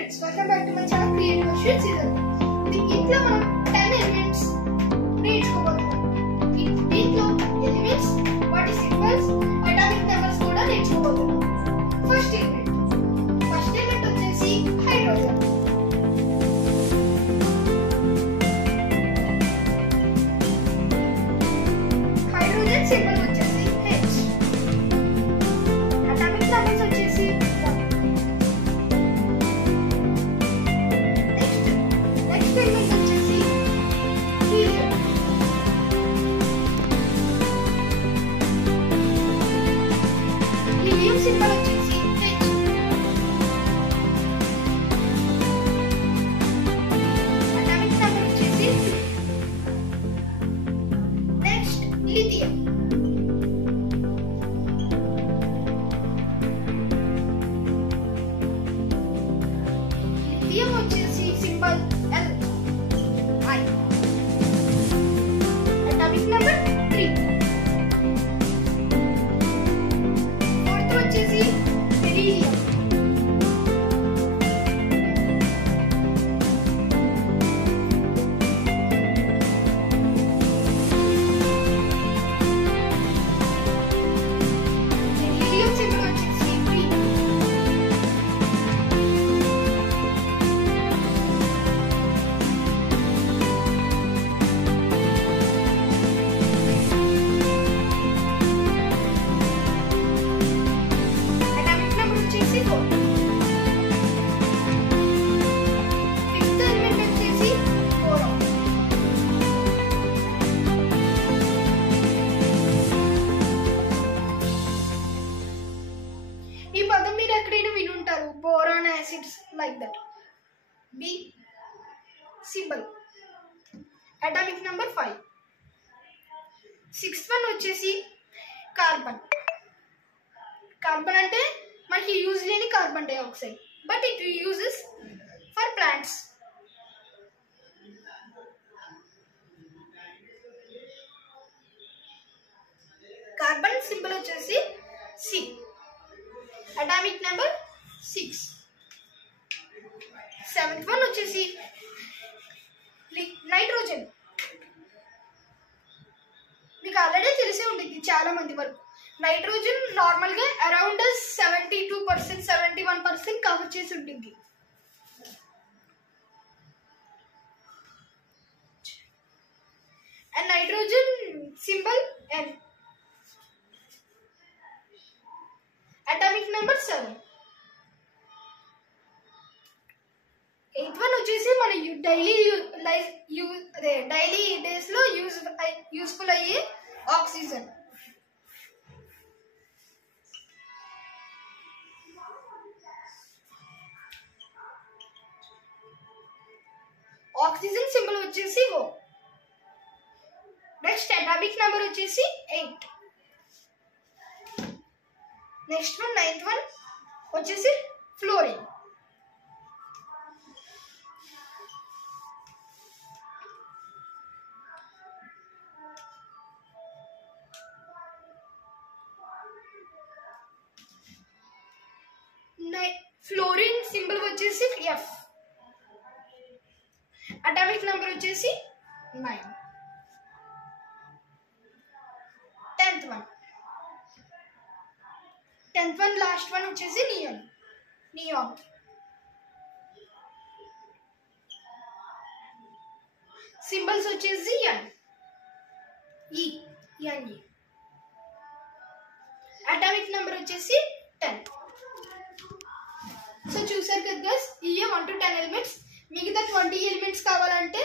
friends, welcome back to my channel Creative Ocean Season. దీంట్లో మనం 10 elements నేర్చుకోబోతున్నాం. దీంట్లో elements, వాటి సింబల్స్, అటామిక్ నెంబర్స్ కూడా నేర్చుకోబోతున్నాం. ఫస్ట్ ఎలిమెంట్ వచ్చేసి హైడ్రోజన్. హైడ్రోజన్ సింబల్ వచ్చేసి H. అటామిక్ నెంబర్స్ వచ్చేసి ఎలిమెంట్ వచ్చేసి హీలియం. హీలియం సింబల్ వచ్చేసి H. అటామిక్ నెంబర్ వచ్చేసి 2. Next lithium. లిథియం వచ్చేసి symbol L. Atomic number 3. Fourth వచ్చేసి beryllium. Beryllium symbol వచ్చేసి B. Atomic number వచ్చేసి 4. Fifth element వచ్చేసి boron. ఈ పదం మీరు ఎక్కడైనా వినుంటారు, boron acids like that. B symbol. Atomic number 5. Sixth one వచ్చేసి కార్బన్. కార్బన్ అంటే మనకి యూజ్ లేని carbon dioxide, but it uses for plants. Carbon symbol వచ్చేసి C. Atomic number 6. Seventh one వచ్చేసి నైట్రోజన్. మీకు ఆల్రెడీ తెలిసే ఉంటుంది చాలా మంది వరకు. నైట్రోజన్ నార్మల్ గా అరౌండ్ 72%, 71% కవర్ చేసి ఉంటుంది. And nitrogen symbol N. Atomic number 7. Eighth one వచ్చేసి మన డైలీ డేస్ లో యూస్ఫుల్ అయ్యే ఆక్సిజన్. ఆక్సిజన్ సింబల్ వచ్చేసి O. నెక్స్ట్ అటామిక్ నెంబర్ వచ్చేసి 8. నెక్స్ట్ వన్ నైన్త్ వన్ వచ్చేసి ఫ్లోరిన్. ఫ్లోరిన్ సింబల్ వచ్చేసి F. అటామిక్ నెంబర్ వచ్చేసి 9. 10th వన్ లాస్ట్ వన్ వచ్చేసి నియాన్. సింబల్స్ వచ్చేసి N. అటామిక్ నెంబర్ వచ్చేసి 10. సో చూసారు కదా గైస్, 1 to 10 ఎలిమెంట్స్. మిగతా 20 ఎలిమెంట్స్ కావాలంటే